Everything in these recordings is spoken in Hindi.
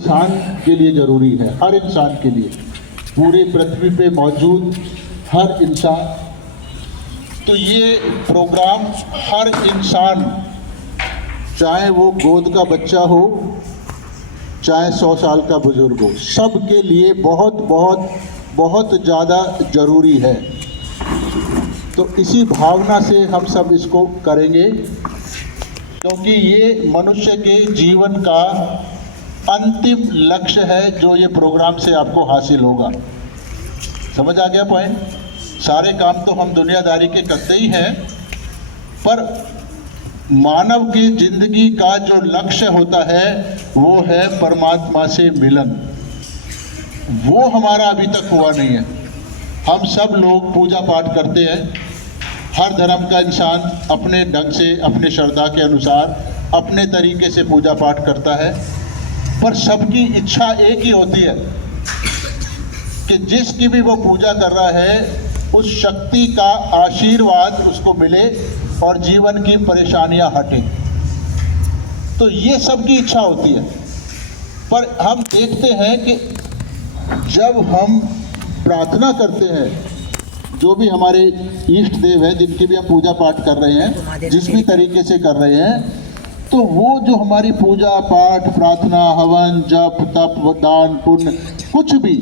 इंसान के लिए जरूरी है, हर इंसान के लिए, पूरी पृथ्वी पे मौजूद हर इंसान। तो ये प्रोग्राम हर इंसान, चाहे वो गोद का बच्चा हो, चाहे 100 साल का बुजुर्ग हो, सबके लिए बहुत बहुत बहुत ज़्यादा ज़रूरी है। तो इसी भावना से हम सब इसको करेंगे, क्योंकि ये मनुष्य के जीवन का अंतिम लक्ष्य है जो ये प्रोग्राम से आपको हासिल होगा। समझ आ गया पॉइंट? सारे काम तो हम दुनियादारी के करते ही हैं, पर मानव की जिंदगी का जो लक्ष्य होता है वो है परमात्मा से मिलन। वो हमारा अभी तक हुआ नहीं है। हम सब लोग पूजा पाठ करते हैं, हर धर्म का इंसान अपने ढंग से, अपने श्रद्धा के अनुसार, अपने तरीके से पूजा पाठ करता है, पर सबकी इच्छा एक ही होती है कि जिसकी भी वो पूजा कर रहा है उस शक्ति का आशीर्वाद उसको मिले और जीवन की परेशानियां हटें। तो ये सबकी इच्छा होती है। पर हम देखते हैं कि जब हम प्रार्थना करते हैं, जो भी हमारे इष्ट देव हैं, जिनकी भी हम पूजा पाठ कर रहे हैं, जिस भी तरीके से कर रहे हैं, तो वो जो हमारी पूजा पाठ, प्रार्थना, हवन, जप, तप, दान, पुण्य, कुछ भी,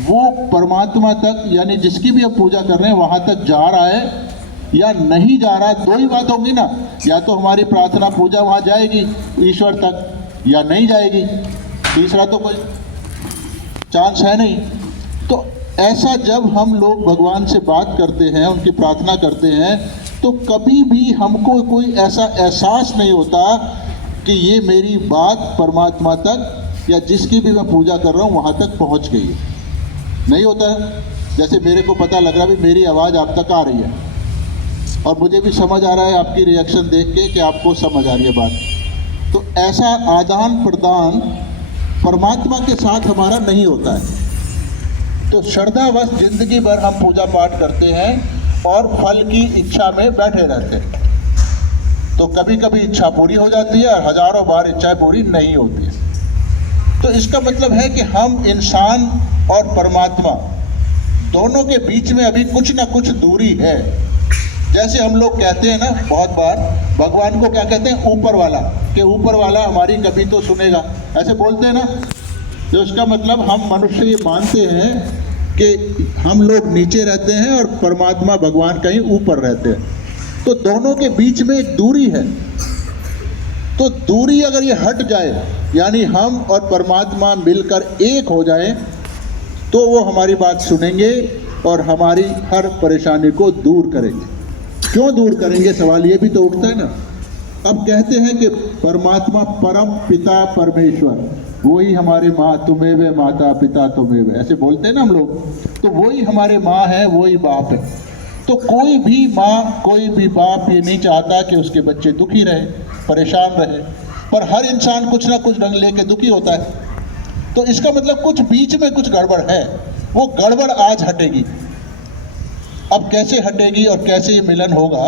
वो परमात्मा तक, यानी जिसकी भी हम पूजा कर रहे हैं वहाँ तक जा रहा है या नहीं जा रहा। दो ही बात होगी ना, या तो हमारी प्रार्थना पूजा वहाँ जाएगी ईश्वर तक, या नहीं जाएगी। तीसरा तो कोई चांस है नहीं। तो ऐसा जब हम लोग भगवान से बात करते हैं, उनकी प्रार्थना करते हैं, तो कभी भी हमको कोई ऐसा एहसास नहीं होता कि ये मेरी बात परमात्मा तक या जिसकी भी मैं पूजा कर रहा हूँ वहाँ तक पहुँच गई है। नहीं होता है। जैसे मेरे को पता लग रहा है भी मेरी आवाज़ आप तक आ रही है, और मुझे भी समझ आ रहा है आपकी रिएक्शन देख के कि आपको समझ आ रही है बात। तो ऐसा आदान प्रदान परमात्मा के साथ हमारा नहीं होता है। तो श्रद्धावश जिंदगी भर हम पूजा पाठ करते हैं और फल की इच्छा में बैठे रहते हैं। तो कभी कभी इच्छा पूरी हो जाती है और हजारों बार इच्छाएं पूरी नहीं होती है। तो इसका मतलब है कि हम इंसान और परमात्मा दोनों के बीच में अभी कुछ ना कुछ दूरी है। जैसे हम लोग कहते हैं ना बहुत बार, भगवान को क्या कहते हैं? ऊपर वाला, कि ऊपर वाला हमारी कभी तो सुनेगा, ऐसे बोलते हैं ना। तो इसका मतलब हम मनुष्य ये मानते हैं कि हम लोग नीचे रहते हैं और परमात्मा भगवान कहीं ऊपर रहते हैं। तो दोनों के बीच में एक दूरी है। तो दूरी अगर ये हट जाए, यानी हम और परमात्मा मिलकर एक हो जाएं, तो वो हमारी बात सुनेंगे और हमारी हर परेशानी को दूर करेंगे। क्यों दूर करेंगे, सवाल ये भी तो उठता है ना। अब कहते हैं कि परमात्मा परम पिता परमेश्वर, वही हमारे माँ, तुम्हें माता पिता तुम्हें, ऐसे बोलते हैं ना हम लोग। तो वही हमारे माँ है, वही बाप है। तो कोई भी माँ, कोई भी बाप ये नहीं चाहता कि उसके बच्चे दुखी रहे, परेशान रहे, पर हर इंसान कुछ ना कुछ ढंग लेके दुखी होता है। तो इसका मतलब कुछ बीच में कुछ गड़बड़ है। वो गड़बड़ आज हटेगी। अब कैसे हटेगी और कैसे ये मिलन होगा,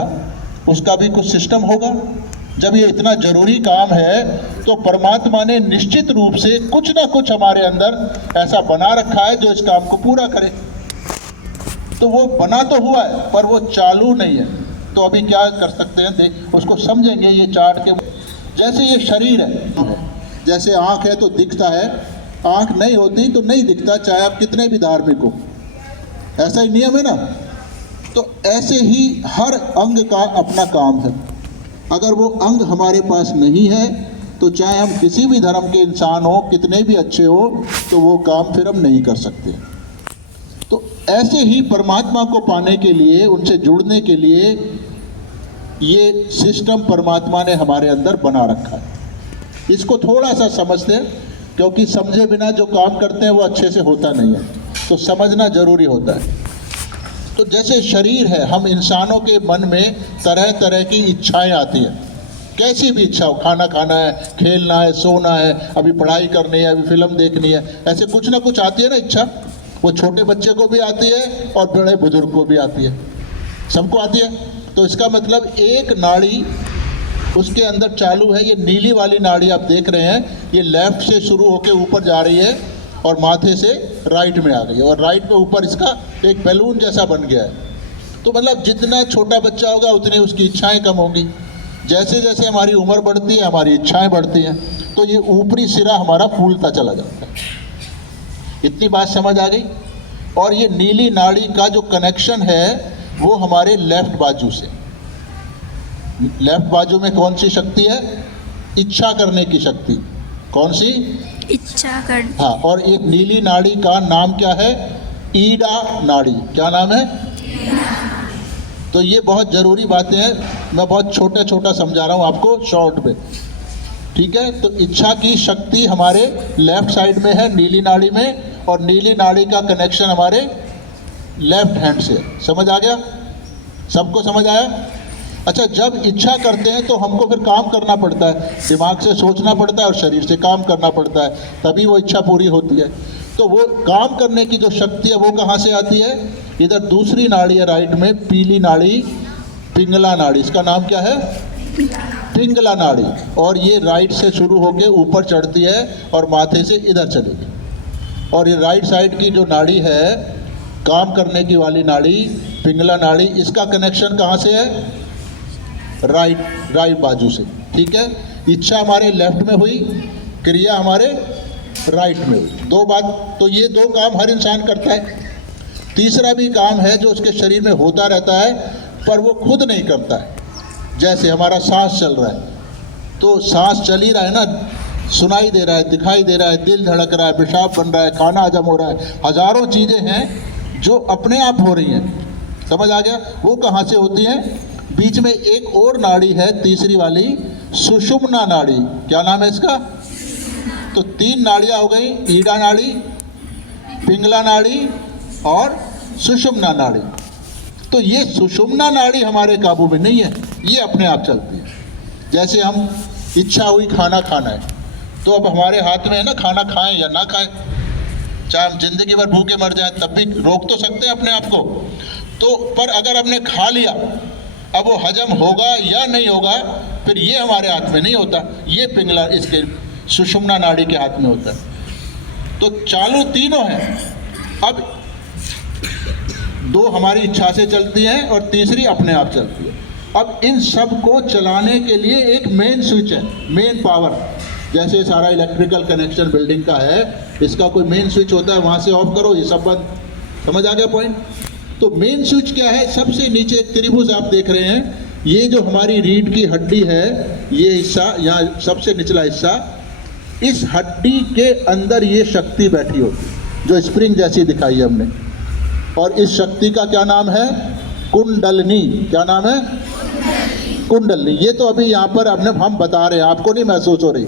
उसका भी कुछ सिस्टम होगा। जब ये इतना जरूरी काम है तो परमात्मा ने निश्चित रूप से कुछ ना कुछ हमारे अंदर ऐसा बना रखा है जो इस काम को पूरा करे। तो वो बना तो हुआ है पर वो चालू नहीं है। तो अभी क्या कर सकते हैं, देख उसको समझेंगे ये चार्ट के। जैसे ये शरीर है, जैसे आँख है तो दिखता है, आँख नहीं होती तो नहीं दिखता, चाहे आप कितने भी धार्मिक हो। ऐसा ही नियम है ना। तो ऐसे ही हर अंग का अपना काम है। अगर वो अंग हमारे पास नहीं है तो चाहे हम किसी भी धर्म के इंसान हो, कितने भी अच्छे हो, तो वो काम फिर हम नहीं कर सकते। तो ऐसे ही परमात्मा को पाने के लिए, उनसे जुड़ने के लिए ये सिस्टम परमात्मा ने हमारे अंदर बना रखा है। इसको थोड़ा सा समझते हैं, क्योंकि समझे बिना जो काम करते हैं वो अच्छे से होता नहीं है। तो समझना जरूरी होता है। तो जैसे शरीर है, हम इंसानों के मन में तरह तरह की इच्छाएं आती हैं। कैसी भी इच्छा हो, खाना खाना है, खेलना है, सोना है, अभी पढ़ाई करनी है, अभी फिल्म देखनी है, ऐसे कुछ ना कुछ आती है ना इच्छा। वो छोटे बच्चे को भी आती है और बड़े बुजुर्ग को भी आती है, सबको आती है। तो इसका मतलब एक नाड़ी उसके अंदर चालू है। ये नीली वाली नाड़ी आप देख रहे हैं, ये लेफ्ट से शुरू होकर ऊपर जा रही है और माथे से राइट में आ गई है, और राइट में ऊपर इसका एक बैलून जैसा बन गया है। तो मतलब जितना छोटा बच्चा होगा उतनी उसकी इच्छाएं कम होंगी। जैसे जैसे हमारी उम्र बढ़ती है हमारी इच्छाएं बढ़ती हैं, तो ये ऊपरी सिरा हमारा फूलता चला जाता है। इतनी बात समझ आ गई। और ये नीली नाड़ी का जो कनेक्शन है वो हमारे लेफ्ट बाजू से, लेफ्ट बाजू में कौन सी शक्ति है? इच्छा करने की शक्ति। कौन सी? इच्छा कर। हाँ, और एक नीली नाड़ी का नाम क्या है? ईडा नाड़ी। क्या नाम है? तो ये बहुत ज़रूरी बातें हैं, मैं बहुत छोटा छोटा समझा रहा हूँ आपको शॉर्ट में, ठीक है। तो इच्छा की शक्ति हमारे लेफ्ट साइड में है नीली नाड़ी में, और नीली नाड़ी का कनेक्शन हमारे लेफ्ट हैंड से। समझ आ गया? सबको समझ आया? अच्छा, जब इच्छा करते हैं तो हमको फिर काम करना पड़ता है, दिमाग से सोचना पड़ता है और शरीर से काम करना पड़ता है, तभी वो इच्छा पूरी होती है। तो वो काम करने की जो शक्ति है वो कहाँ से आती है? इधर दूसरी नाड़ी है राइट में, पीली नाड़ी, पिंगला नाड़ी। इसका नाम क्या है? पिंगला नाड़ी। और ये राइट से शुरू होकर ऊपर चढ़ती है और माथे से इधर चलेगी। और ये राइट साइड की जो नाड़ी है, काम करने की वाली नाड़ी, पिंगला नाड़ी, इसका कनेक्शन कहाँ से है? राइट बाजू से, ठीक है। इच्छा हमारे लेफ्ट में हुई, क्रिया हमारे राइट में हुई। दो बात, तो ये दो काम हर इंसान करता है। तीसरा भी काम है जो उसके शरीर में होता रहता है पर वो खुद नहीं करता है। जैसे हमारा सांस चल रहा है, तो सांस चल ही रहा है ना, सुनाई दे रहा है, दिखाई दे रहा है, दिल धड़क रहा है, पेशाब बन रहा है, खाना हजम हो रहा है, हजारों चीज़ें हैं जो अपने आप हो रही हैं। समझ आ गया? वो कहाँ से होती हैं? बीच में एक और नाड़ी है, तीसरी वाली, सुषुम्ना नाड़ी। क्या नाम है इसका? तो तीन नाड़ियाँ हो गई, ईडा नाड़ी, पिंगला नाड़ी और सुषुम्ना नाड़ी। तो ये सुषुम्ना नाड़ी हमारे काबू में नहीं है, ये अपने आप चलती है। जैसे हम इच्छा हुई खाना खाना है, तो अब हमारे हाथ में है ना, खाना खाएं या ना खाएं। चाहे हम जिंदगी भर भूखे मर जाएं तब भी रोक तो सकते हैं अपने आप को। तो पर अगर हमने खा लिया, अब वो हजम होगा या नहीं होगा फिर ये हमारे हाथ में नहीं होता, ये पिंगला, इसके सुषुम्ना नाड़ी के हाथ में होता है। तो चालू तीनों हैं। अब दो हमारी इच्छा से चलती हैं और तीसरी अपने आप चलती है। अब इन सब को चलाने के लिए एक मेन स्विच है, मेन पावर। जैसे सारा इलेक्ट्रिकल कनेक्शन बिल्डिंग का है, इसका कोई मेन स्विच होता है, वहाँ से ऑफ करो ये सब बंद। समझ आ गया पॉइंट? तो मेन स्विच क्या है? सबसे नीचे एक त्रिभुज आप देख रहे हैं, ये जो हमारी रीढ़ की हड्डी है, ये हिस्सा, यहाँ सबसे निचला हिस्सा, इस हड्डी के अंदर ये शक्ति बैठी होती है जो स्प्रिंग जैसी दिखाई है हमने। और इस शक्ति का क्या नाम है? कुंडलनी। क्या नाम है? कुंडलनी। ये तो अभी यहाँ पर हम बता रहे हैं, आपको नहीं महसूस हो रही,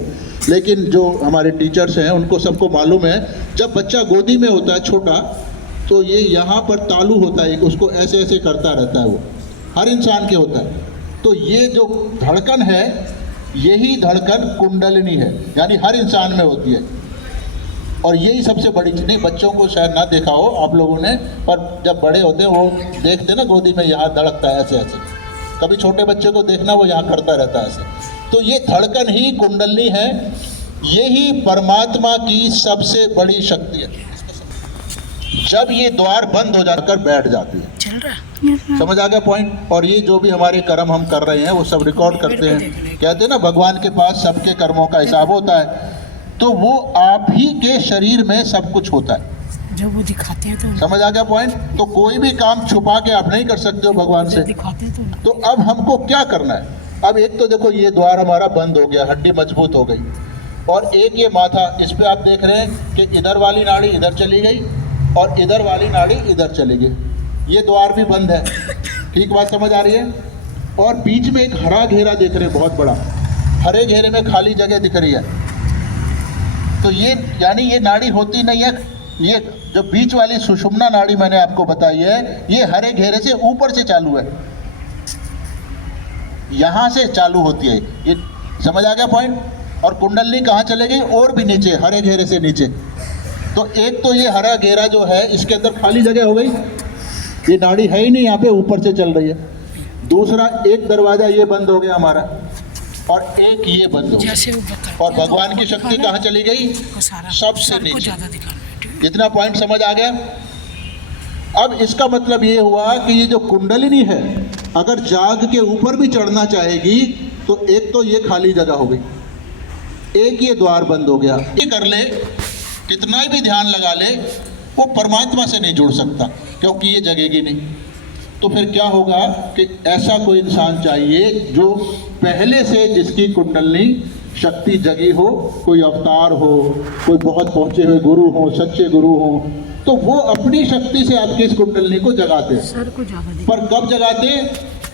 लेकिन जो हमारे टीचर्स हैं उनको सबको मालूम है। जब बच्चा गोदी में होता है छोटा, तो ये यहाँ पर तालू होता है, उसको ऐसे ऐसे करता रहता है, वो हर इंसान के होता है। तो ये जो धड़कन है, यही धड़कन कुंडलिनी है, यानी हर इंसान में होती है। और यही सबसे बड़ी चीज़, नहीं बच्चों को शायद ना देखा हो आप लोगों ने, पर जब बड़े होते हैं वो देखते हैं ना, गोदी में यहाँ धड़कता है ऐसे ऐसे। कभी छोटे बच्चे को देखना, वो यहाँ करता रहता है ऐसे। तो ये धड़कन ही कुंडलिनी है, यही परमात्मा की सबसे बड़ी शक्ति है। जब ये द्वार बंद हो जाकर बैठ जाती है। चल रहा, समझ आ गया पॉइंट? और ये जो भी हमारे कर्म हम कर रहे हैं वो सब रिकॉर्ड करते हैं। कहते हैं ना, भगवान के पास सबके कर्मों का हिसाब होता है। तो वो आप ही के शरीर में सब कुछ होता है जब वो दिखाते हैं तो। समझ आ गया पॉइंट? तो कोई भी काम छुपा के आप नहीं कर सकते हो भगवान से। दिखाते तो अब हमको क्या करना है? अब एक तो देखो, ये द्वार हमारा बंद हो गया, हड्डी मजबूत हो गई। और एक ये माथा, इस पे आप देख रहे हैं कि इधर वाली नाड़ी इधर चली गई और इधर वाली नाड़ी इधर चली गई। ये द्वार भी बंद है। ठीक बात समझ आ रही है? और बीच में एक हरा घेरा देख रहे हैं, बहुत बड़ा। हरे घेरे में खाली जगह दिख रही है। तो ये यानी ये नाड़ी होती नहीं है। ये जो बीच वाली सुषुम्ना नाड़ी मैंने आपको बताई है, ये हरे घेरे से ऊपर से चालू है, यहां से चालू होती है। ये समझ आ गया पॉइंट? और कुंडलनी कहाँ चले गई? और भी नीचे, हरे घेरे से नीचे। तो एक तो ये हरा घेरा जो है, इसके अंदर खाली जगह हो गई, ये नाड़ी है ही नहीं यहाँ पे, ऊपर से चल रही है। दूसरा, एक दरवाजा ये बंद हो गया हमारा, और एक ये बंद हो गया। जैसे वो और भगवान की शक्ति कहाँ चली गई? सबसे नीचे। ज्यादा दिखाना। इतना पॉइंट समझ आ गया? अब इसका मतलब ये हुआ कि ये जो कुंडलिनी है अगर जाग के ऊपर भी चढ़ना चाहेगी तो एक तो ये खाली जगह हो गई, एक ये द्वार बंद हो गया। ये कर ले, कितना भी ध्यान लगा ले, वो परमात्मा से नहीं जुड़ सकता क्योंकि ये जगेगी नहीं। तो फिर क्या होगा कि ऐसा कोई इंसान चाहिए जो पहले से जिसकी कुंडलिनी शक्ति जगी हो, कोई अवतार हो, कोई बहुत पहुंचे हुए गुरु हो, सच्चे गुरु हो, तो वो अपनी शक्ति से आपकी इस कुंडलिनी को जगाते हैं। सर को ज्यादा पर कब जगाते?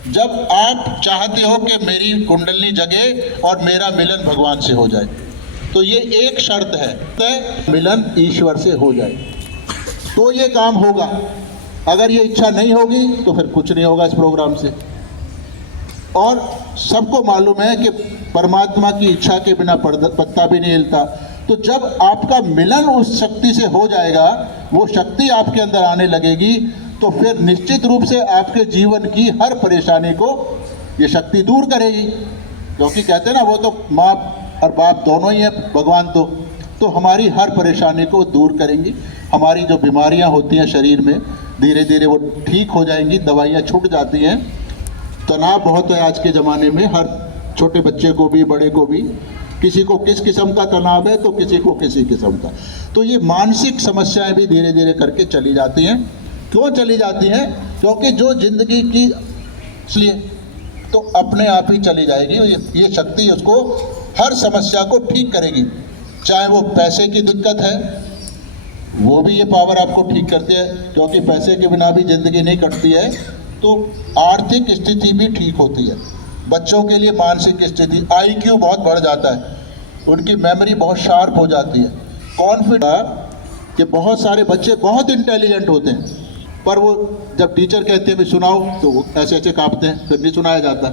जब आप चाहते हो कि मेरी कुंडलिनी जगे और मेरा मिलन भगवान से हो जाए। तो ये एक शर्त है, मिलन ईश्वर से हो जाए तो ये काम होगा। अगर ये इच्छा नहीं होगी तो फिर कुछ नहीं होगा इस प्रोग्राम से। और सबको मालूम है कि परमात्मा की इच्छा के बिना पत्ता भी नहीं हिलता। तो जब आपका मिलन उस शक्ति से हो जाएगा, वो शक्ति आपके अंदर आने लगेगी, तो फिर निश्चित रूप से आपके जीवन की हर परेशानी को ये शक्ति दूर करेगी। क्योंकि कहते हैं ना, वो तो माँ और बाप दोनों ही है भगवान। तो हमारी हर परेशानी को दूर करेंगी। हमारी जो बीमारियां होती हैं शरीर में, धीरे धीरे वो ठीक हो जाएंगी, दवाइयाँ छूट जाती हैं। तनाव बहुत है आज के ज़माने में, हर छोटे बच्चे को भी बड़े को भी, किसी को किस किस्म का तनाव है तो किसी को किसी किस्म का। तो ये मानसिक समस्याएं भी धीरे धीरे करके चली जाती हैं। क्यों चली जाती हैं? क्योंकि जो जिंदगी की इसलिए तो अपने आप ही चली जाएगी। ये शक्ति उसको हर समस्या को ठीक करेगी। चाहे वो पैसे की दिक्कत है, वो भी ये पावर आपको ठीक करती है, क्योंकि पैसे के बिना भी जिंदगी नहीं कटती है। तो आर्थिक स्थिति भी ठीक होती है। बच्चों के लिए मानसिक स्थिति, IQ बहुत बढ़ जाता है, उनकी मेमोरी बहुत शार्प हो जाती है। कॉन्फिडेंस कि बहुत सारे बच्चे बहुत इंटेलिजेंट होते हैं, पर वो जब टीचर कहते हैं भी सुनाओ तो वो ऐसे ऐसे कांपते हैं, फिर नहीं सुनाया जाता।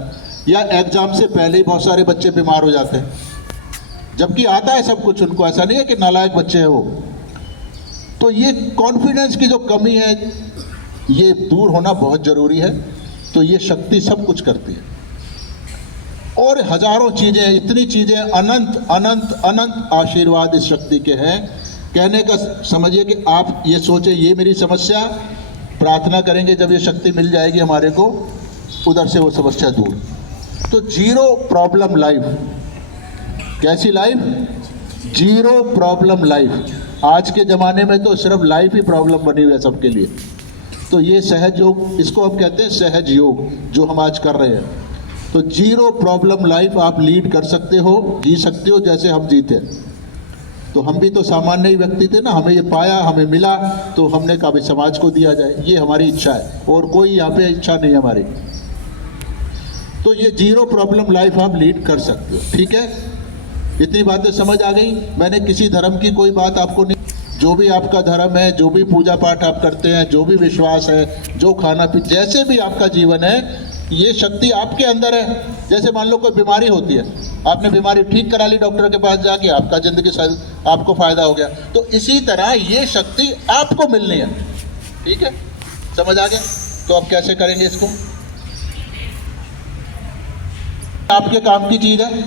या एग्जाम से पहले ही बहुत सारे बच्चे बीमार हो जाते हैं, जबकि आता है सब कुछ उनको। ऐसा नहीं है कि नालायक बच्चे हैं वो। तो ये कॉन्फिडेंस की जो कमी है, ये दूर होना बहुत ज़रूरी है। तो ये शक्ति सब कुछ करती है। और हजारों चीज़ें, इतनी चीज़ें, अनंत अनंत अनंत आशीर्वाद इस शक्ति के हैं। कहने का समझिए कि आप ये सोचे, ये मेरी समस्या, प्रार्थना करेंगे जब ये शक्ति मिल जाएगी हमारे को, उधर से वो समस्या दूर। तो जीरो प्रॉब्लम लाइफ। कैसी लाइफ? Zero problem life. आज के ज़माने में तो सिर्फ लाइफ ही प्रॉब्लम बनी हुई है सबके लिए। तो ये सहज योग, इसको हम कहते हैं सहज योग, जो हम आज कर रहे हैं। तो जीरो प्रॉब्लम लाइफ आप लीड कर सकते हो, जी सकते हो जैसे हम जीते। तो हम भी तो सामान्य ही व्यक्ति थे ना, हमें ये पाया, हमें मिला, तो हमने कहा भाई समाज को दिया जाए। ये हमारी इच्छा है और कोई यहाँ पे इच्छा नहीं है हमारी। तो ये जीरो प्रॉब्लम लाइफ आप लीड कर सकते हो। ठीक है, इतनी बातें समझ आ गई। मैंने किसी धर्म की कोई बात आपको नहीं, जो भी आपका धर्म है, जो भी पूजा पाठ आप करते हैं, जो भी विश्वास है, जो खाना पीना, जैसे भी आपका जीवन है, ये शक्ति आपके अंदर है। जैसे मान लो कोई बीमारी होती है, आपने बीमारी ठीक करा ली डॉक्टर के पास जाके, आपका जिंदगी आपको फायदा हो गया। तो इसी तरह ये शक्ति आपको मिलनी है। ठीक है, समझ आ गया? तो अब कैसे करेंगे इसको? आपके काम की चीज है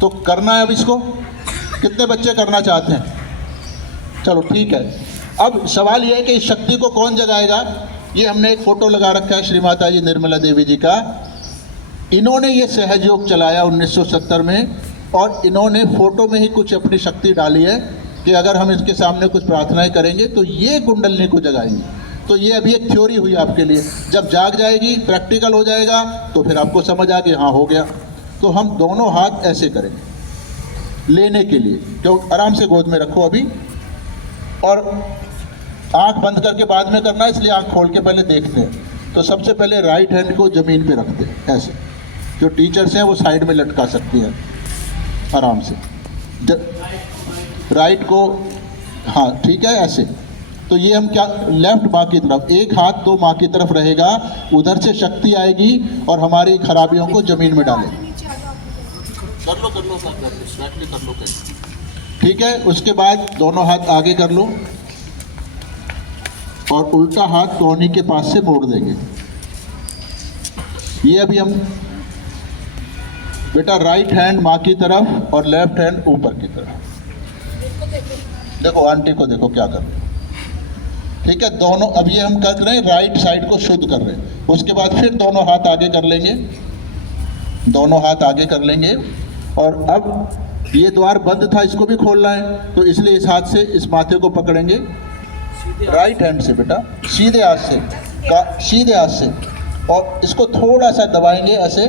तो करना है। अब इसको कितने बच्चे करना चाहते हैं? चलो ठीक है। अब सवाल यह है कि इस शक्ति को कौन जगाएगा? ये हमने एक फोटो लगा रखा है श्री माता जी निर्मला देवी जी का। इन्होंने ये सहयोग चलाया 1970 में, और इन्होंने फोटो में ही कुछ अपनी शक्ति डाली है कि अगर हम इसके सामने कुछ प्रार्थनाएं करेंगे तो ये कुंडलिनी को जगाएंगे। तो ये अभी एक थ्योरी हुई आपके लिए। जब जाग जाएगी, प्रैक्टिकल हो जाएगा, तो फिर आपको समझ आ गया हाँ हो गया। तो हम दोनों हाथ ऐसे करेंगे लेने के लिए, तो आराम से गोद में रखो अभी, और आंख बंद करके बाद में करना है, इसलिए आंख खोल के पहले देखते हैं। तो सबसे पहले राइट हैंड को जमीन पे रखते हैं ऐसे। जो टीचर्स हैं वो साइड में लटका सकती हैं आराम से। राइट को, हाँ ठीक है, ऐसे। तो ये हम क्या, लेफ्ट माँ की तरफ, एक हाथ तो माँ की तरफ रहेगा, उधर से शक्ति आएगी और हमारी खराबियों को जमीन में डालेगी। कर लो ठीक है। उसके बाद दोनों हाथ आगे कर लो और उल्टा हाथ कोहनी के पास से मोड़ देंगे। ये अभी हम बेटा राइट हैंड माँ की तरफ और लेफ्ट हैंड ऊपर की तरफ। देखो आंटी को देखो क्या कर रहे हैं। ठीक है, दोनों अब ये हम कर रहे हैं, राइट साइड को शुद्ध कर रहे हैं। उसके बाद फिर दोनों हाथ आगे कर लेंगे, दोनों हाथ आगे कर लेंगे। और अब ये द्वार बंद था, इसको भी खोलना है, तो इसलिए इस हाथ से इस माथे को पकड़ेंगे, राइट हैंड से बेटा, सीधे हाथ से, सीधे हाथ से, और इसको थोड़ा सा दबाएंगे ऐसे,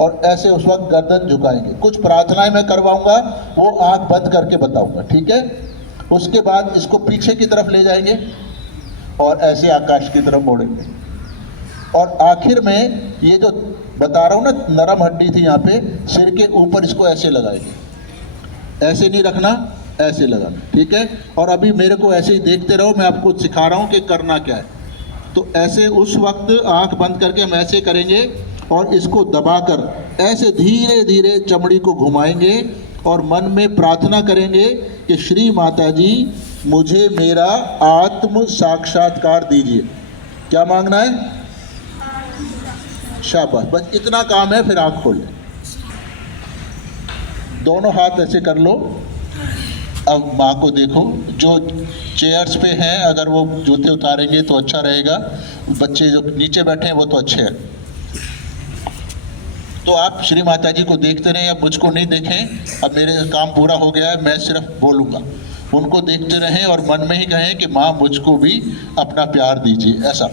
और ऐसे उस वक्त गर्दन झुकाएंगे। कुछ प्रार्थनाएं मैं करवाऊंगा, वो आंख बंद करके बताऊंगा, ठीक है। उसके बाद इसको पीछे की तरफ ले जाएंगे और ऐसे आकाश की तरफ मोड़ेंगे। और आखिर में ये जो बता रहा हूँ ना, नरम हड्डी थी यहाँ पे, सिर के ऊपर इसको ऐसे लगाएंगे, ऐसे नहीं रखना, ऐसे लगाना, ठीक है। और अभी मेरे को ऐसे ही देखते रहो, मैं आपको सिखा रहा हूँ कि करना क्या है। तो ऐसे उस वक्त आंख बंद करके हम ऐसे करेंगे और इसको दबाकर ऐसे धीरे धीरे चमड़ी को घुमाएंगे और मन में प्रार्थना करेंगे कि श्री माता जी मुझे मेरा आत्म साक्षात्कार दीजिए। क्या मांगना है? शाबाश, बस इतना काम है, फिर आंख खोल लें। दोनों हाथ ऐसे कर लो। अब माँ को देखो, जो चेयर्स पे हैं अगर वो जूते उतारेंगे तो अच्छा रहेगा, बच्चे जो नीचे बैठे हैं वो तो अच्छे हैं। तो आप श्री माता जी को देखते रहें, अब मुझको नहीं देखें। अब मेरे काम पूरा हो गया है, मैं सिर्फ बोलूँगा, उनको देखते रहें और मन में ही कहें कि माँ मुझको भी अपना प्यार दीजिए, ऐसा।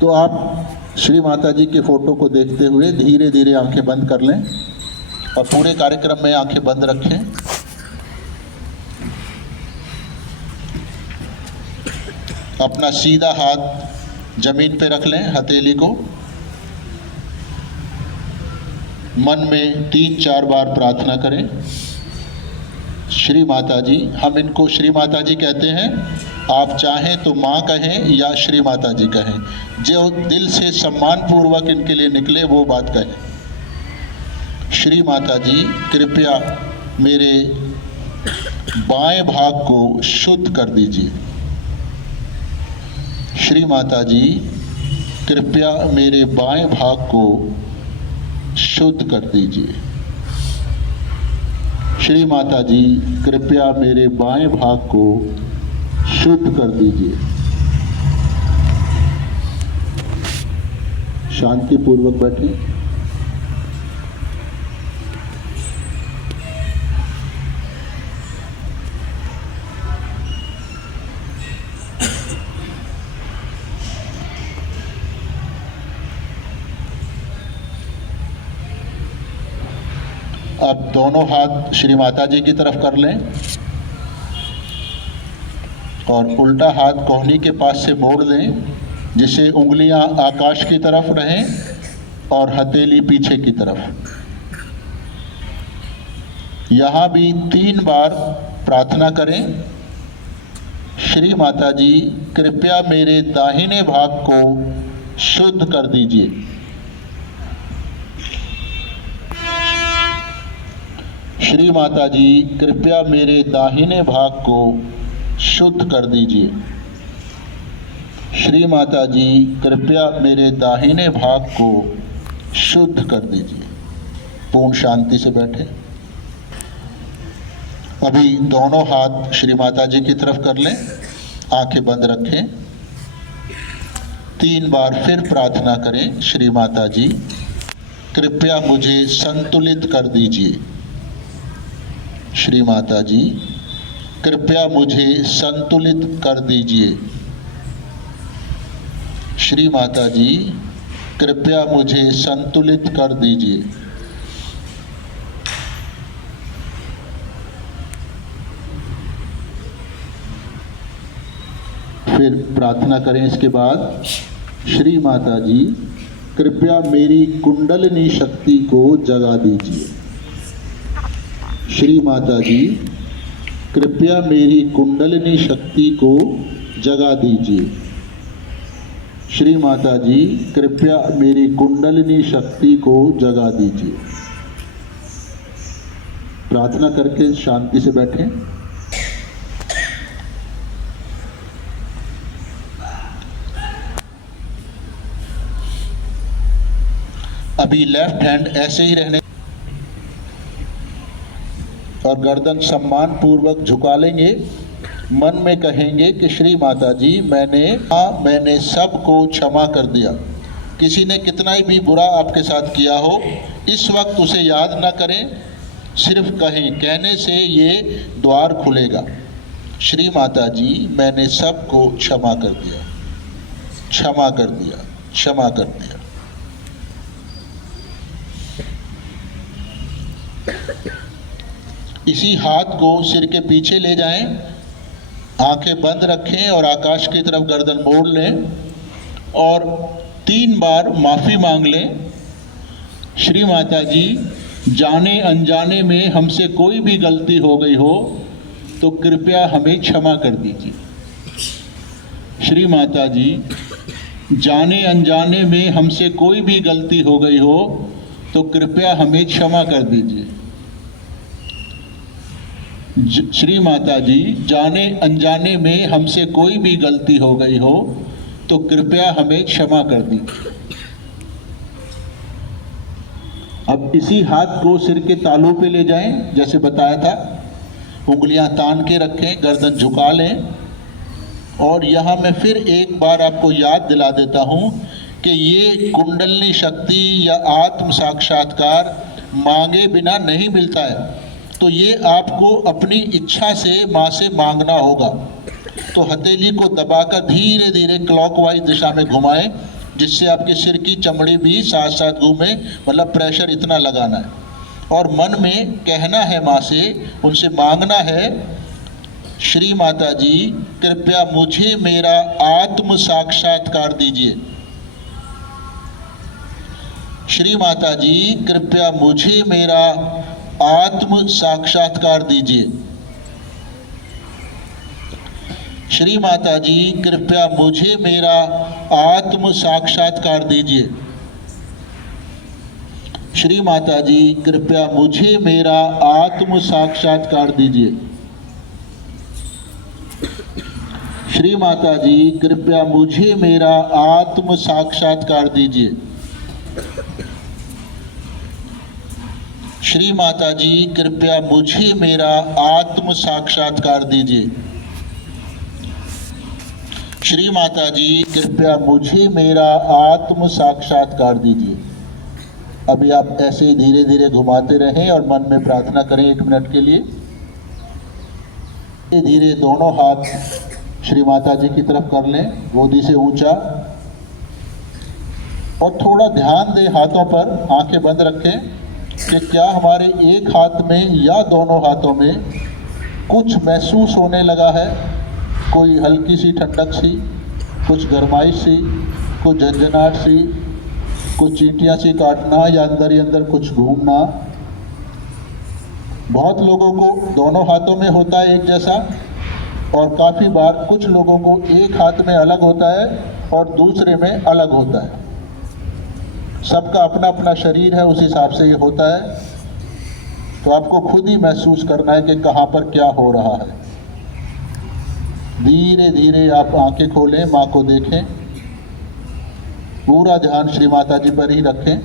तो आप श्री माता जी के फोटो को देखते हुए धीरे धीरे आंखें बंद कर लें और पूरे कार्यक्रम में आंखें बंद रखें। अपना सीधा हाथ जमीन पे रख लें, हथेली को। मन में 3-4 बार प्रार्थना करें, श्री माता जी। हम इनको श्री माता जी कहते हैं, आप चाहें तो माँ कहें या श्री माता जी कहें, जो दिल से सम्मान पूर्वक इनके लिए निकले वो बात कहें। श्री माता जी कृपया मेरे बाएं भाग को शुद्ध कर दीजिए। श्री माता जी कृपया मेरे बाएं भाग को शुद्ध कर दीजिए। श्री माता जी कृपया मेरे बाएं भाग को शुद्ध कर दीजिए। शांति पूर्वक बैठें। अब दोनों हाथ श्री माता जी की तरफ कर लें और उल्टा हाथ कोहनी के पास से मोड़ लें, जिससे उंगलियां आकाश की तरफ रहें और हथेली पीछे की तरफ। यहाँ भी 3 बार प्रार्थना करें, श्री माता जी कृपया मेरे दाहिने भाग को शुद्ध कर दीजिए। श्री माता जी कृपया मेरे दाहिने भाग को शुद्ध कर दीजिए। श्री माता जी कृपया मेरे दाहिने भाग को शुद्ध कर दीजिए। पूर्ण शांति से बैठे। अभी दोनों हाथ श्री माता जी की तरफ कर लें, आंखें बंद रखें। 3 बार फिर प्रार्थना करें, श्री माता जी कृपया मुझे संतुलित कर दीजिए। श्री माता जी कृपया मुझे संतुलित कर दीजिए। श्री माता जी कृपया मुझे संतुलित कर दीजिए। फिर प्रार्थना करें इसके बाद, श्री माता जी कृपया मेरी कुंडलिनी शक्ति को जगा दीजिए। श्री माता जी कृपया मेरी कुंडलिनी शक्ति को जगा दीजिए। श्री माता जी कृपया मेरी कुंडलिनी शक्ति को जगा दीजिए। प्रार्थना करके शांति से बैठें। अभी लेफ्ट हैंड ऐसे ही रहने और गर्दन सम्मान पूर्वक झुका लेंगे। मन में कहेंगे कि श्री माता जी मैंने सबको क्षमा कर दिया। किसी ने कितना ही भी बुरा आपके साथ किया हो, इस वक्त उसे याद ना करें, सिर्फ कहें, कहने से ये द्वार खुलेगा। श्री माता जी मैंने सबको क्षमा कर दिया, क्षमा कर दिया, क्षमा कर दिया। इसी हाथ को सिर के पीछे ले जाएं, आंखें बंद रखें और आकाश की तरफ गर्दन मोड़ लें और 3 बार माफ़ी मांग लें। श्री माता जी जाने अनजाने में हमसे कोई भी गलती हो गई हो तो कृपया हमें क्षमा कर दीजिए। श्री माता जी जाने अनजाने में हमसे कोई भी गलती हो गई हो तो कृपया हमें क्षमा कर दीजिए। श्री माता जी जाने अनजाने में हमसे कोई भी गलती हो गई हो तो कृपया हमें क्षमा कर दीजिए। अब इसी हाथ को सिर के तालू पे ले जाएं, जैसे बताया था, उंगलियां तान के रखें, गर्दन झुका लें और यहाँ मैं फिर एक बार आपको याद दिला देता हूँ कि ये कुंडलनी शक्ति या आत्म साक्षात्कार मांगे बिना नहीं मिलता है। तो ये आपको अपनी इच्छा से माँ से मांगना होगा। तो हथेली को दबाकर धीरे धीरे क्लॉकवाइज दिशा में घुमाएं, जिससे आपके सिर की चमड़ी भी साथ साथ घूमे, मतलब प्रेशर इतना लगाना है। और मन में कहना है माँ से, उनसे मांगना है, श्री माता जी कृपया मुझे मेरा आत्म साक्षात्कार दीजिए। श्री माता जी कृपया मुझे मेरा आत्म साक्षात्कार दीजिए। श्री माता जी कृपया मुझे मेरा आत्म साक्षात्कार दीजिए। श्री माता जी कृपया मुझे मेरा आत्म साक्षात्कार दीजिए। श्री माता जी कृपया मुझे मेरा आत्म साक्षात्कार दीजिए। श्री माता जी कृपया मुझे मेरा आत्म साक्षात्कार दीजिए। श्री माता जी कृपया मुझे मेरा आत्म साक्षात्कार दीजिए। अभी आप ऐसे ही धीरे धीरे घुमाते रहें और मन में प्रार्थना करें 1 मिनट के लिए। धीरे धीरे दोनों हाथ श्री माता जी की तरफ कर लें, गोदी से ऊंचा, और थोड़ा ध्यान दें हाथों पर, आंखें बंद रखें कि क्या हमारे एक हाथ में या दोनों हाथों में कुछ महसूस होने लगा है, कोई हल्की सी ठंडक सी, कुछ गरमाइश सी, कुछ झंझनाहट सी, कुछ चींटियाँ सी काटना या अंदर ही अंदर कुछ घूमना। बहुत लोगों को दोनों हाथों में होता है एक जैसा, और काफ़ी बार कुछ लोगों को एक हाथ में अलग होता है और दूसरे में अलग होता है। सबका अपना अपना शरीर है, उस हिसाब से ये होता है। तो आपको खुद ही महसूस करना है कि कहाँ पर क्या हो रहा है। धीरे धीरे आप आंखें खोलें, माँ को देखें, पूरा ध्यान श्री माता जी पर ही रखें।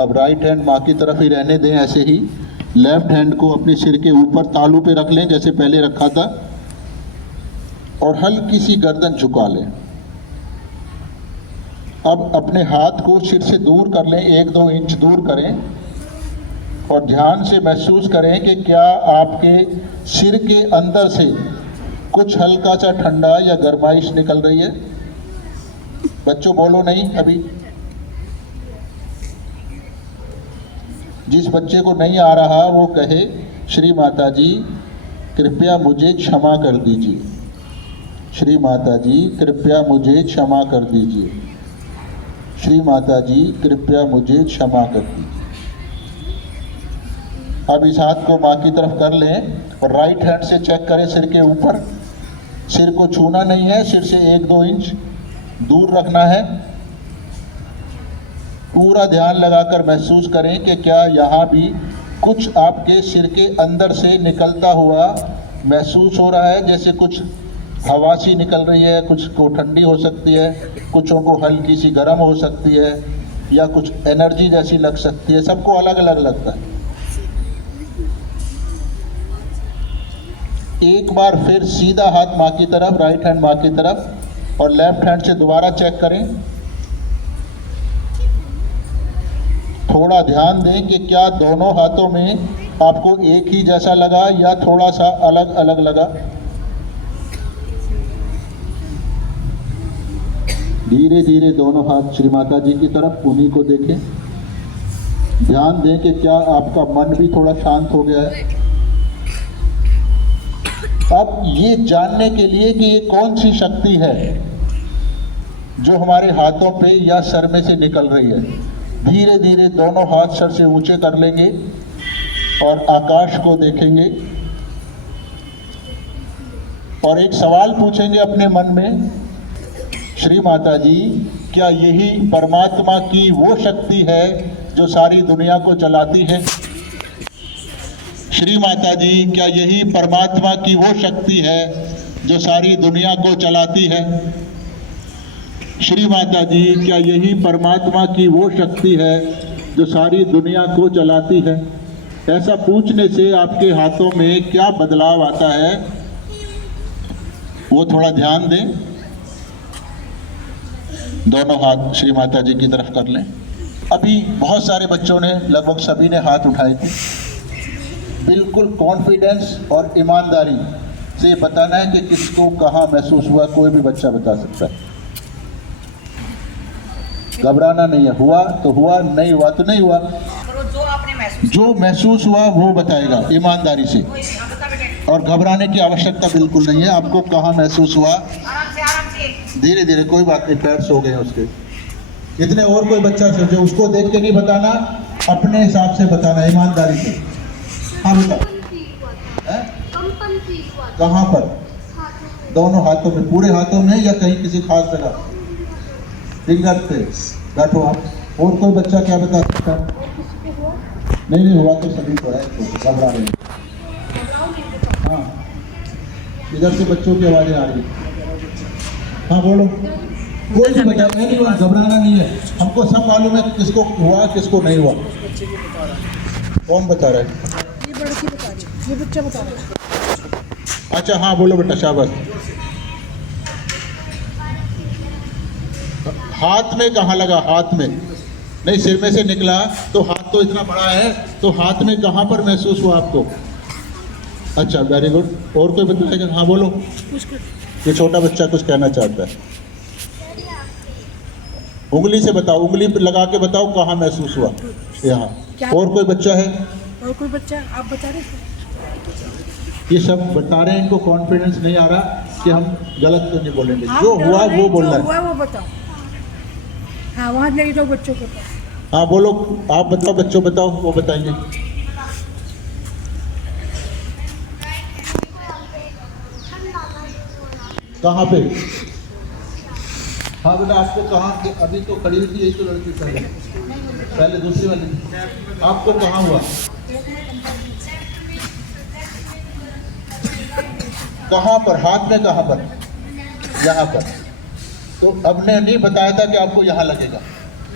अब राइट हैंड माँ की तरफ ही रहने दें ऐसे ही। लेफ्ट हैंड को अपने सिर के ऊपर तालू पे रख लें जैसे पहले रखा था, और हल्की सी गर्दन झुका लें। अब अपने हाथ को सिर से दूर कर लें, 1-2 इंच दूर करें, और ध्यान से महसूस करें कि क्या आपके सिर के अंदर से कुछ हल्का सा ठंडा या गर्माइश निकल रही है। बच्चों बोलो नहीं अभी। जिस बच्चे को नहीं आ रहा वो कहे, श्री माता जी कृपया मुझे क्षमा कर दीजिए। श्री माता जी कृपया मुझे क्षमा कर दीजिए। श्री माता जी कृपया मुझे क्षमा कर दीजिए। अब इस हाथ को माँ की तरफ कर लें और राइट हैंड से चेक करें सिर के ऊपर। सिर को छूना नहीं है, सिर से 1-2 इंच दूर रखना है। पूरा ध्यान लगाकर महसूस करें कि क्या यहाँ भी कुछ आपके सिर के अंदर से निकलता हुआ महसूस हो रहा है, जैसे कुछ हवा सी निकल रही है, कुछ को ठंडी हो सकती है, कुछों को हल्की सी गर्म हो सकती है, या कुछ एनर्जी जैसी लग सकती है, सबको अलग अलग लगता है। एक बार फिर सीधा हाथ माँ की तरफ, राइट हैंड माँ की तरफ, और लेफ्ट हैंड से दोबारा चेक करें। थोड़ा ध्यान दें कि क्या दोनों हाथों में आपको एक ही जैसा लगा या थोड़ा सा अलग अलग लगा। धीरे धीरे दोनों हाथ श्री माता जी की तरफ, उन्हीं को देखें। ध्यान दें कि क्या आपका मन भी थोड़ा शांत हो गया है। अब ये जानने के लिए कि ये कौन सी शक्ति है जो हमारे हाथों पे या सर में से निकल रही है, धीरे धीरे दोनों हाथ सर से ऊंचे कर लेंगे और आकाश को देखेंगे और एक सवाल पूछेंगे अपने मन में, श्री माता जी, क्या यही परमात्मा की वो शक्ति है जो सारी दुनिया को चलाती है? श्री माता जी, क्या यही परमात्मा की वो शक्ति है जो सारी दुनिया को चलाती है? श्री माता जी, क्या यही परमात्मा की वो शक्ति है जो सारी दुनिया को चलाती है? ऐसा पूछने से आपके हाथों में क्या बदलाव आता है, वो थोड़ा ध्यान दें। दोनों हाथ श्री माता जी की तरफ कर लें। अभी बहुत सारे बच्चों ने, लगभग सभी ने हाथ उठाए थे। बिल्कुल कॉन्फिडेंस और ईमानदारी से बताना है कि किसको कहाँ महसूस हुआ। कोई भी बच्चा बता सकता है, घबराना नहीं है। हुआ तो हुआ, नहीं हुआ तो नहीं हुआ। जो महसूस हुआ वो बताएगा ईमानदारी से, और घबराने की आवश्यकता बिल्कुल नहीं है। आपको कहाँ महसूस हुआ, धीरे धीरे, कोई बात नहीं, पैर सो गए उसके। इतने और कोई बच्चा सोचे, उसको देख के नहीं बताना, अपने हिसाब से बताना, ईमानदारी से। हाँ बेटा, कहाँ पर? दोनों हाथों में, पूरे हाथों में या कहीं किसी खास जगह? फिंगर पे। बैठो आप। और कोई बच्चा क्या बता सकता है? नहीं हुआ तो सभी को है, घबरा रहे। हाँ, इधर से बच्चों की आवाजें आ रही है। हाँ बोलो, कोई भी बता, नहीं हुआ, घबराना नहीं है। हमको सब मालूम है किसको हुआ किसको नहीं हुआ। कौन बता रहा है? ये लड़की बता रही है, ये बच्चा बता रहा है। अच्छा हाँ बोलो बेटा, शाबाश। हाथ में कहाँ लगा? हाथ में नहीं, सिर में से निकला तो हाथ तो इतना बड़ा है, तो हाथ में कहाँ पर महसूस हुआ आपको? अच्छा, वेरी गुड। और कोई बताएगा? हाँ बोलो। ये छोटा बच्चा कुछ कहना चाहता है। उंगली से बताओ, उंगली पे लगा के बताओ कहाँ महसूस हुआ। यहाँ। और कोई बच्चा है? और कोई बच्चा? आप बता रहे थे। ये सब बता रहे हैं, इनको कॉन्फिडेंस नहीं आ रहा कि हम गलत तो नहीं बोलेंगे। जो हुआ वो बोलना है। हुआ वो बताओ। हाँ, वहाँ ले जाओ बच्चों को। हाँ बोलो, आप बताओ, बच्चों बताओ, वो बताएंगे। कहाँ पे? हाँ बेटा, आपको कहाँ? अभी तो खड़ी हुई थी यही तो लड़की, पहले दूसरी वाली। आपको कहाँ हुआ? कहाँ पर? हाथ में कहाँ पर? यहाँ पर। तो हमने नहीं बताया था कि आपको यहाँ लगेगा।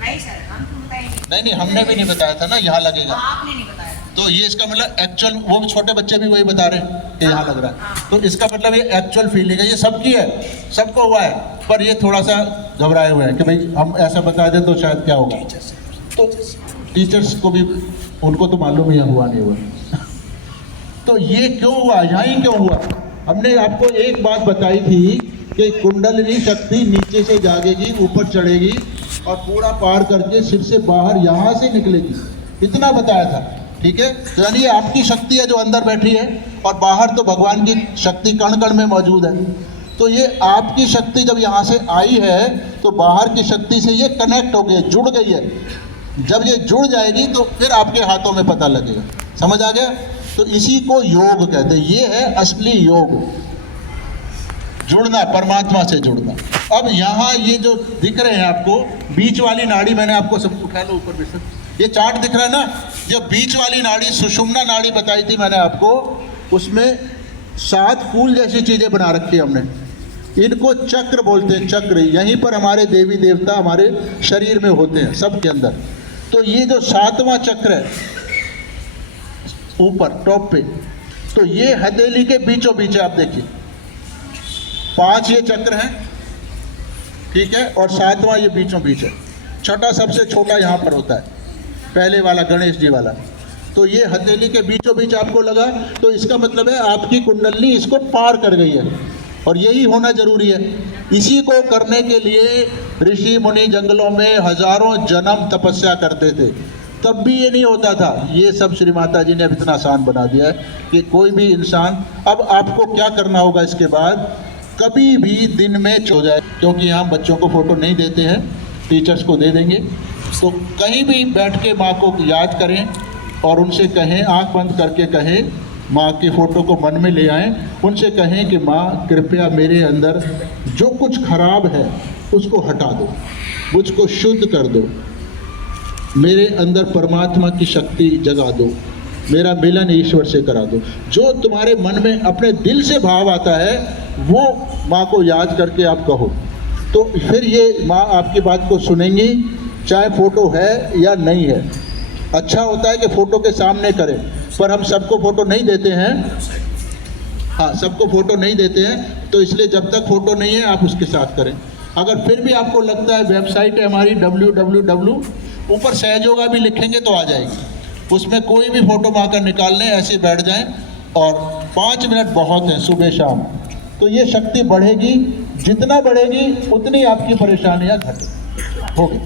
नहीं सर, हमको बताइए। नहीं, हमने भी नहीं बताया था ना यहाँ लगेगा। आपने नहीं बताया। तो ये इसका मतलब एक्चुअल, वो भी छोटे बच्चे भी वही बता रहे हैं कि यहाँ लग रहा है। तो इसका मतलब ये एक्चुअल फीलिंग है, ये सबकी है, सबको हुआ है। पर ये थोड़ा सा घबराए हुए हैं कि भाई हम ऐसा बता दें तो शायद क्या होगा। तो टीचर्स को भी, उनको तो मालूम ही हुआ नहीं हुआ। तो ये क्यों हुआ, यहाँ ही क्यों हुआ? हमने आपको एक बात बताई थी कि कुंडलिनी शक्ति नीचे से जागेगी, ऊपर चढ़ेगी और पूरा पार करके सिर से बाहर यहाँ से निकलेगी, इतना बताया था। ठीक है, तो यानी ये आपकी शक्ति है जो अंदर बैठी है, और बाहर तो भगवान की शक्ति कण कण में मौजूद है। तो ये आपकी शक्ति जब यहाँ से आई है तो बाहर की शक्ति से ये कनेक्ट हो गई, जुड़ गई है। जब ये जुड़ जाएगी तो फिर आपके हाथों में पता लगेगा। समझ आ गया? तो इसी को योग कहते हैं। ये है असली योग, जुड़ना, परमात्मा से जुड़ना। अब यहाँ ये जो दिख रहे हैं आपको, बीच वाली नाड़ी, मैंने आपको सब उठा लो ऊपर भी, ये चार्ट दिख रहा है ना, जो बीच वाली नाड़ी सुषुम्ना नाड़ी बताई थी मैंने आपको, उसमें 7 फूल जैसी चीज़ें बना रखी है हमने। इनको चक्र बोलते हैं, चक्र। यहीं पर हमारे देवी देवता हमारे शरीर में होते हैं, सबके अंदर। तो ये जो 7वां चक्र है ऊपर टॉप पे, तो ये हथेली के बीचों बीच है। आप देखिए 5 ये चक्र हैं, ठीक है, और 7वां ये बीचों बीच है। छठा सबसे छोटा यहाँ पर होता है, पहले वाला गणेश जी वाला। तो ये हथेली के बीचों बीच आपको लगा, तो इसका मतलब है आपकी कुंडली इसको पार कर गई है, और यही होना जरूरी है। इसी को करने के लिए ऋषि मुनि जंगलों में हजारों जन्म तपस्या करते थे, तब भी ये नहीं होता था। ये सब श्री माता जी ने अब इतना आसान बना दिया है कि कोई भी इंसान, अब आपको क्या करना होगा इसके बाद, कभी भी दिन में हो जाए, क्योंकि यहाँ बच्चों को फ़ोटो नहीं देते हैं, टीचर्स को दे देंगे। तो कहीं भी बैठ के माँ को याद करें और उनसे कहें, आंख बंद करके कहें, माँ की फ़ोटो को मन में ले आएं, उनसे कहें कि माँ कृपया मेरे अंदर जो कुछ खराब है उसको हटा दो, मुझको शुद्ध कर दो, मेरे अंदर परमात्मा की शक्ति जगा दो, मेरा मिलन ईश्वर से करा दो। जो तुम्हारे मन में अपने दिल से भाव आता है वो माँ को याद करके आप कहो, तो फिर ये माँ आपकी बात को सुनेंगी, चाहे फ़ोटो है या नहीं है। अच्छा होता है कि फ़ोटो के सामने करें, पर हम सबको फ़ोटो नहीं देते हैं। हाँ, सबको फ़ोटो नहीं देते हैं, तो इसलिए जब तक फ़ोटो नहीं है आप उसके साथ करें। अगर फिर भी आपको लगता है, वेबसाइट है हमारी www, ऊपर सहयोगा भी लिखेंगे तो आ जाएगी, उसमें कोई भी फ़ोटो माँ का निकाल लें, ऐसे बैठ जाएं, और 5 मिनट बहुत हैं सुबह शाम। तो ये शक्ति बढ़ेगी, जितना बढ़ेगी उतनी आपकी परेशानियाँ होगी,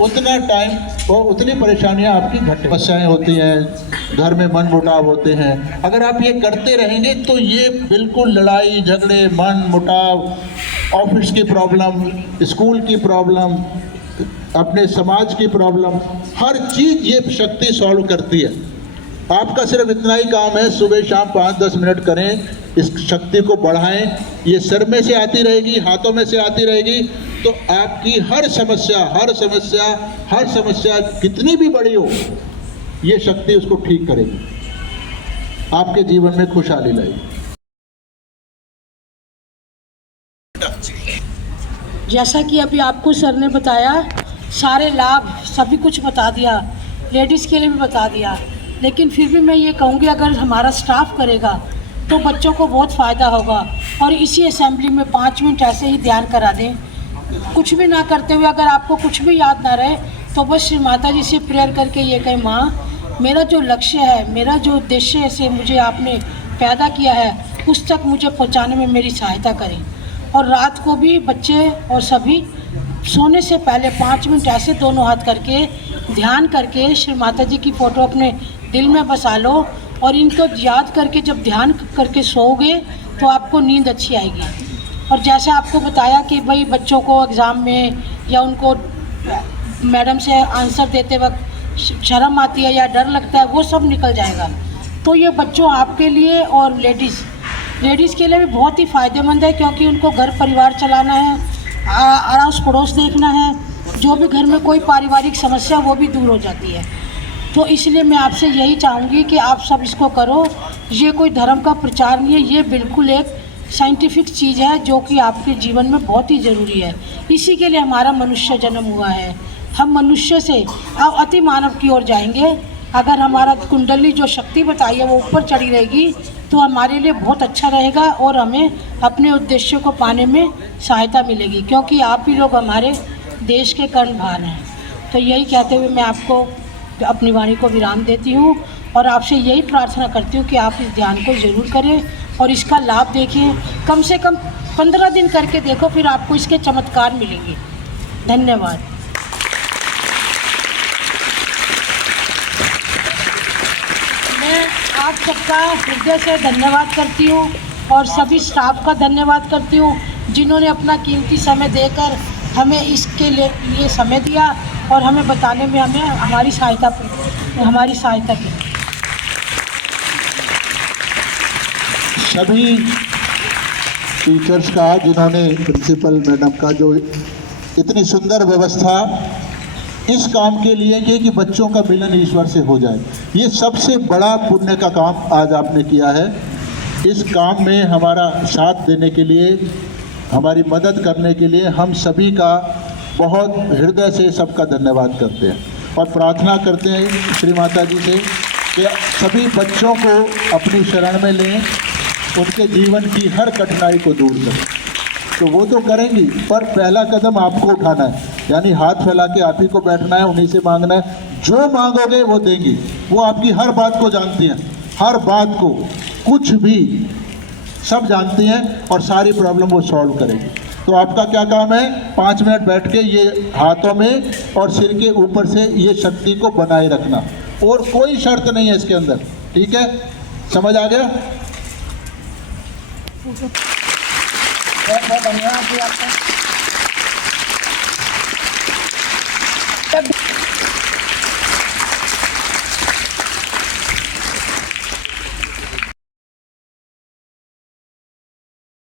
उतना टाइम और उतनी परेशानियाँ आपकी समस्याएँ होती हैं, घर में मन मुटाव होते हैं। अगर आप ये करते रहेंगे तो ये बिल्कुल लड़ाई झगड़े, मन मुटाव, ऑफिस की प्रॉब्लम, स्कूल की प्रॉब्लम, अपने समाज की प्रॉब्लम, हर चीज़ ये शक्ति सॉल्व करती है। आपका सिर्फ इतना ही काम है, सुबह शाम 5-10 मिनट करें, इस शक्ति को बढ़ाएं। ये सिर में से आती रहेगी, हाथों में से आती रहेगी, तो आपकी हर समस्या कितनी भी बड़ी हो, ये शक्ति उसको ठीक करेगी, आपके जीवन में खुशहाली लाएगी। जैसा कि अभी आपको सर ने बताया, सारे लाभ सभी कुछ बता दिया, लेडीज़ के लिए भी बता दिया, लेकिन फिर भी मैं ये कहूँगी अगर हमारा स्टाफ करेगा तो बच्चों को बहुत फ़ायदा होगा। और इसी असेंबली में 5 मिनट ऐसे ही ध्यान करा दें, कुछ भी ना करते हुए। अगर आपको कुछ भी याद ना रहे तो बस श्री माता जी से प्रेयर करके ये कहें, माँ मेरा जो लक्ष्य है, मेरा जो उद्देश्य से मुझे आपने पैदा किया है, उस तक मुझे पहुँचाने में मेरी सहायता करें। और रात को भी बच्चे और सभी सोने से पहले 5 मिनट ऐसे दोनों हाथ करके ध्यान करके श्री माता जी की फ़ोटो अपने दिल में बसा लो, और इनको याद करके जब ध्यान करके सोओगे तो आपको नींद अच्छी आएगी। और जैसे आपको बताया कि भाई बच्चों को एग्ज़ाम में या उनको मैडम से आंसर देते वक्त शर्म आती है या डर लगता है, वो सब निकल जाएगा। तो ये बच्चों आपके लिए और लेडीज़ के लिए भी बहुत ही फ़ायदेमंद है, क्योंकि उनको घर परिवार चलाना है, अड़ोस पड़ोस देखना है, जो भी घर में कोई पारिवारिक समस्या वो भी दूर हो जाती है। तो इसलिए मैं आपसे यही चाहूँगी कि आप सब इसको करो। ये कोई धर्म का प्रचार नहीं है, ये बिल्कुल एक साइंटिफिक चीज़ है जो कि आपके जीवन में बहुत ही ज़रूरी है। इसी के लिए हमारा मनुष्य जन्म हुआ है। हम मनुष्य से अब अति मानव की ओर जाएंगे। अगर हमारा कुंडली जो शक्ति बताई है वो ऊपर चढ़ी रहेगी तो हमारे लिए बहुत अच्छा रहेगा, और हमें अपने उद्देश्य को पाने में सहायता मिलेगी, क्योंकि आप ही लोग हमारे देश के कर्णधार हैं। तो यही कहते हुए मैं आपको अपनी वाणी को विराम देती हूँ, और आपसे यही प्रार्थना करती हूँ कि आप इस ध्यान को ज़रूर करें और इसका लाभ देखें। कम से कम 15 दिन करके देखो, फिर आपको इसके चमत्कार मिलेंगे। धन्यवाद। मैं आप सबका हृदय से धन्यवाद करती हूँ, और सभी स्टाफ का धन्यवाद करती हूँ जिन्होंने अपना कीमती समय देकर हमें इसके लिए समय दिया और हमें बताने में हमें हमारी सहायता की। सभी टीचर्स का, जिन्होंने प्रिंसिपल मैडम का जो इतनी सुंदर व्यवस्था इस काम के लिए की कि बच्चों का मिलन ईश्वर से हो जाए, ये सबसे बड़ा पुण्य का काम आज आपने किया है। इस काम में हमारा साथ देने के लिए, हमारी मदद करने के लिए हम सभी का बहुत हृदय से सबका धन्यवाद करते हैं और प्रार्थना करते हैं श्री माता जी से कि सभी बच्चों को अपनी शरण में लें, उनके जीवन की हर कठिनाई को दूर करें। तो वो तो करेंगी, पर पहला कदम आपको उठाना है, यानी हाथ फैला के आप ही को बैठना है, उन्हीं से मांगना है। जो मांगोगे वो देंगी, वो आपकी हर बात को जानती हैं, हर बात को, कुछ भी सब जानती हैं और सारी प्रॉब्लम वो सॉल्व करेंगी। तो आपका क्या काम है, 5 मिनट बैठ के ये हाथों में और सिर के ऊपर से ये शक्ति को बनाए रखना, और कोई शर्त नहीं है इसके अंदर, ठीक है? समझ आ गया? बहुत बहुत धन्यवाद जी आपका।